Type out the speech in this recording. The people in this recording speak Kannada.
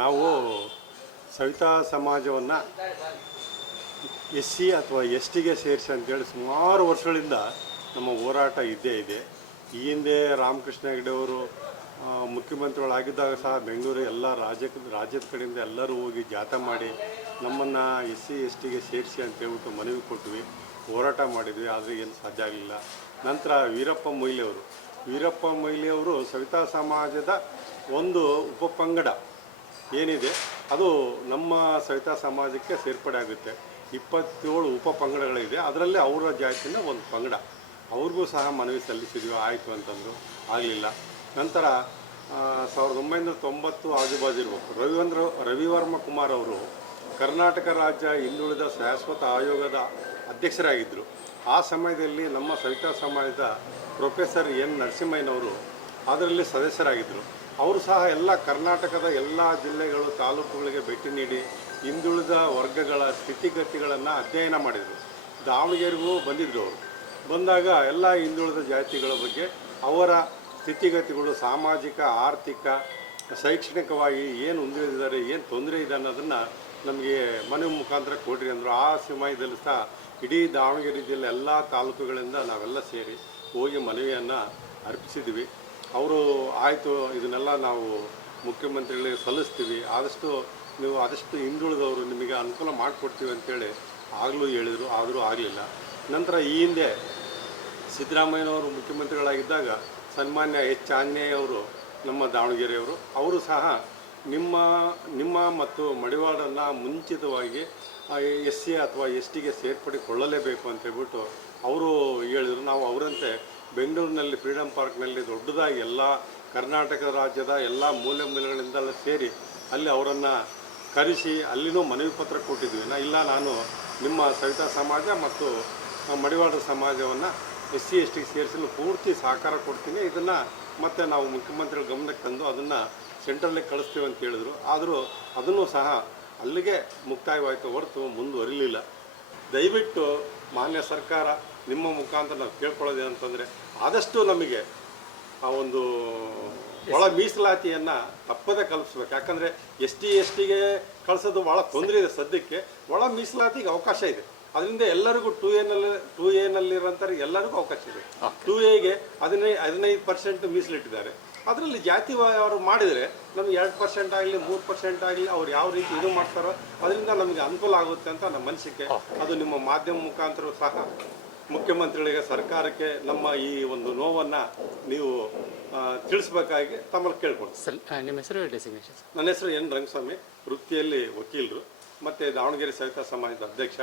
ನಾವು ಸವಿತಾ ಸಮಾಜವನ್ನು ಎಸ್ ಸಿ ಅಥವಾ ಎಸ್ ಟಿಗೆ ಸೇರಿಸಿ ಅಂತೇಳಿ ಸುಮಾರು ವರ್ಷಗಳಿಂದ ನಮ್ಮ ಹೋರಾಟ ಇದ್ದೇ ಇದೆ. ಈ ಹಿಂದೆ ರಾಮಕೃಷ್ಣ ಹೆಗಡೆ ಅವರು ಮುಖ್ಯಮಂತ್ರಿಗಳಾಗಿದ್ದಾಗ ಸಹ ಬೆಂಗಳೂರು ಎಲ್ಲ ರಾಜ್ಯದ ಕಡೆಯಿಂದ ಎಲ್ಲರೂ ಹೋಗಿ ಜಾಥಾ ಮಾಡಿ ನಮ್ಮನ್ನು ಎಸ್ ಸಿ ಎಸ್ ಟಿಗೆ ಸೇರಿಸಿ ಅಂತೇಳ್ಬಿಟ್ಟು ಮನವಿ ಕೊಟ್ವಿ, ಹೋರಾಟ ಮಾಡಿದ್ವಿ. ಆದರೆ ಏನು ಸಾಧ್ಯ ಆಗಲಿಲ್ಲ. ನಂತರ ವೀರಪ್ಪ ಮೊಯ್ಲಿಯವರು ಸವಿತಾ ಸಮಾಜದ ಒಂದು ಉಪಪಂಗಡ ಏನಿದೆ ಅದು ನಮ್ಮ ಸವಿತಾ ಸಮಾಜಕ್ಕೆ ಸೇರ್ಪಡೆ ಆಗುತ್ತೆ. 27 ಉಪಪಂಗಡಗಳಿದೆ, ಅದರಲ್ಲಿ ಅವರ ಜಾತಿನ ಒಂದು ಪಂಗಡ. ಅವ್ರಿಗೂ ಸಹ ಮನವಿ ಸಲ್ಲಿಸಿದ್ವಿ, ಆಯಿತು ಅಂತಂದರು, ಆಗಲಿಲ್ಲ. ನಂತರ 1990 ಆಜುಬಾಜು ಇರಬೇಕು, ರವಿವರ್ಮ ಕುಮಾರ್ ಅವರು ಕರ್ನಾಟಕ ರಾಜ್ಯ ಹಿಂದುಳಿದ ಶಾಶ್ವತ ಆಯೋಗದ ಅಧ್ಯಕ್ಷರಾಗಿದ್ದರು. ಆ ಸಮಯದಲ್ಲಿ ನಮ್ಮ ಸವಿತಾ ಸಮಾಜದ ಪ್ರೊಫೆಸರ್ ಎನ್ ನರಸಿಂಹಯ್ಯನವರು ಅದರಲ್ಲಿ ಸದಸ್ಯರಾಗಿದ್ದರು. ಅವರು ಸಹ ಎಲ್ಲ ಕರ್ನಾಟಕದ ಎಲ್ಲ ಜಿಲ್ಲೆಗಳು ತಾಲೂಕುಗಳಿಗೆ ಭೇಟಿ ನೀಡಿ ಹಿಂದುಳಿದ ವರ್ಗಗಳ ಸ್ಥಿತಿಗತಿಗಳನ್ನು ಅಧ್ಯಯನ ಮಾಡಿದರು. ದಾವಣಗೆರೆಗೂ ಬಂದಿದ್ದರು. ಅವರು ಬಂದಾಗ ಎಲ್ಲ ಹಿಂದುಳಿದ ಜಾತಿಗಳ ಬಗ್ಗೆ ಅವರ ಸ್ಥಿತಿಗತಿಗಳು ಸಾಮಾಜಿಕ, ಆರ್ಥಿಕ, ಶೈಕ್ಷಣಿಕವಾಗಿ ಏನು ಹೊಂದಿದ್ದಾರೆ, ಏನು ತೊಂದರೆ ಇದೆ ಅನ್ನೋದನ್ನು ನಮಗೆ ಮನವಿ ಮುಖಾಂತರ ಕೊಡ್ರಿ ಅಂದರು. ಆ ಸಮಯದಲ್ಲಿ ಸಹ ಇಡೀ ದಾವಣಗೆರೆ ಜಿಲ್ಲೆ ಎಲ್ಲ ತಾಲೂಕುಗಳಿಂದ ನಾವೆಲ್ಲ ಸೇರಿ ಹೋಗಿ ಮನವಿಯನ್ನು ಅರ್ಪಿಸಿದ್ವಿ. ಅವರು ಆಯಿತು, ಇದನ್ನೆಲ್ಲ ನಾವು ಮುಖ್ಯಮಂತ್ರಿಗಳಿಗೆ ಸಲ್ಲಿಸ್ತೀವಿ, ಆದಷ್ಟು ಹಿಂದುಳಿದವರು ನಿಮಗೆ ಅನುಕೂಲ ಮಾಡಿಕೊಡ್ತೀವಿ ಅಂತೇಳಿ ಆಗಲೂ ಹೇಳಿದರು, ಆದರೂ ಆಗಲಿಲ್ಲ. ನಂತರ ಈ ಹಿಂದೆ ಸಿದ್ದರಾಮಯ್ಯನವರು ಮುಖ್ಯಮಂತ್ರಿಗಳಾಗಿದ್ದಾಗ ಸನ್ಮಾನ್ಯ ಎಚ್ ಆಂಜನೇಯವರು ನಮ್ಮ ದಾವಣಗೆರೆಯವರು, ಅವರು ಸಹ ನಿಮ್ಮ ಮತ್ತು ಮಡಿವಾಳನ್ನು ಮುಂಚಿತವಾಗಿ ಎಸ್ ಸಿ ಅಥವಾ ಎಸ್ ಟಿಗೆ ಸೇರ್ಪಡೆಗೊಳ್ಳಲೇಬೇಕು ಅಂತೇಳ್ಬಿಟ್ಟು ಅವರು ಹೇಳಿದರು. ನಾವು ಅವರಂತೆ ಬೆಂಗಳೂರಿನಲ್ಲಿ ಫ್ರೀಡಮ್ ಪಾರ್ಕ್ನಲ್ಲಿ ದೊಡ್ಡದಾಗಿ ಎಲ್ಲ ಕರ್ನಾಟಕ ರಾಜ್ಯದ ಎಲ್ಲ ಮೂಲೆಗಳಿಂದೆಲ್ಲ ಸೇರಿ ಅಲ್ಲಿ ಅವರನ್ನು ಕರೆಸಿ ಅಲ್ಲಿನೂ ಮನವಿ ಪತ್ರ ಕೊಟ್ಟಿದ್ವಿ. ನಾನು ನಿಮ್ಮ ಸವಿತಾ ಸಮಾಜ ಮತ್ತು ಮಡಿವಾಳರ ಸಮಾಜವನ್ನು ಎಸ್ ಸಿ ಎಸ್ ಟಿಗೆ ಸೇರಿಸಲು ಪೂರ್ತಿ ಸಹಕಾರ ಕೊಡ್ತೀನಿ, ಇದನ್ನು ಮತ್ತೆ ನಾವು ಮುಖ್ಯಮಂತ್ರಿಗಳ ಗಮನಕ್ಕೆ ತಂದು ಅದನ್ನು ಸೆಂಟ್ರಲ್ಲಿಗೆ ಕಳಿಸ್ತೀವಿ ಅಂತ ಹೇಳಿದರು. ಆದರೂ ಅದನ್ನು ಸಹ ಅಲ್ಲಿಗೆ ಮುಕ್ತಾಯವಾಯಿತು ಹೊರತು ಮುಂದುವರಿಲಿಲ್ಲ. ದಯವಿಟ್ಟು ಮಾನ್ಯ ಸರ್ಕಾರ ನಿಮ್ಮ ಮುಖಾಂತರ ನಾವು ಕೇಳ್ಕೊಳ್ಳೋದು ಅಂತಂದರೆ ಆದಷ್ಟು ನಮಗೆ ಆ ಒಂದು ಒಳ ಮೀಸಲಾತಿಯನ್ನು ತಪ್ಪದೇ ಕಲ್ಪಿಸ್ಬೇಕು. ಯಾಕಂದರೆ ಎಸ್ ಟಿಗೆ ಕಳಿಸೋದು ಭಾಳ ತೊಂದರೆ ಇದೆ. ಸದ್ಯಕ್ಕೆ ಒಳ ಮೀಸಲಾತಿಗೆ ಅವಕಾಶ ಇದೆ, ಅದರಿಂದ ಎಲ್ಲರಿಗೂ 2A ಎಲ್ಲರಿಗೂ ಅವಕಾಶ ಇದೆ. 2Aಗೆ 15% ಮೀಸಲಿಟ್ಟಿದ್ದಾರೆ. ಅದರಲ್ಲಿ ಜಾತಿವಾರು ಮಾಡಿದರೆ ನಮಗೆ 2% ಆಗಲಿ 3% ಆಗಲಿ ಅವ್ರು ಯಾವ ರೀತಿ ಇದು ಮಾಡ್ತಾರೋ ಅದರಿಂದ ನಮಗೆ ಅನುಕೂಲ ಆಗುತ್ತೆ ಅಂತ ನಮ್ಮ ಮನಸ್ಸಿಗೆ. ಅದು ನಿಮ್ಮ ಮಾಧ್ಯಮ ಮುಖಾಂತರ ಸಹ ಮುಖ್ಯಮಂತ್ರಿಗಳಿಗೆ, ಸರ್ಕಾರಕ್ಕೆ ನಮ್ಮ ಈ ಒಂದು ನೋವನ್ನು ನೀವು ತಿಳಿಸ್ಬೇಕಾಗಿ ತಮ್ಮಲ್ಲಿ ಕೇಳ್ಕೊಳ್ತೀನಿ. ಸರ್, ನಿಮ್ಮ ಹೆಸರು ಡೆಸಿಗ್ನೇಷನ್? ನನ್ನ ಹೆಸರು ಎನ್ ರಂಗಸ್ವಾಮಿ, ವೃತ್ತಿಯಲ್ಲಿ ವಕೀಲರು ಮತ್ತು ದಾವಣಗೆರೆ ಸವಿತಾ ಸಮಾಜದ ಅಧ್ಯಕ್ಷ.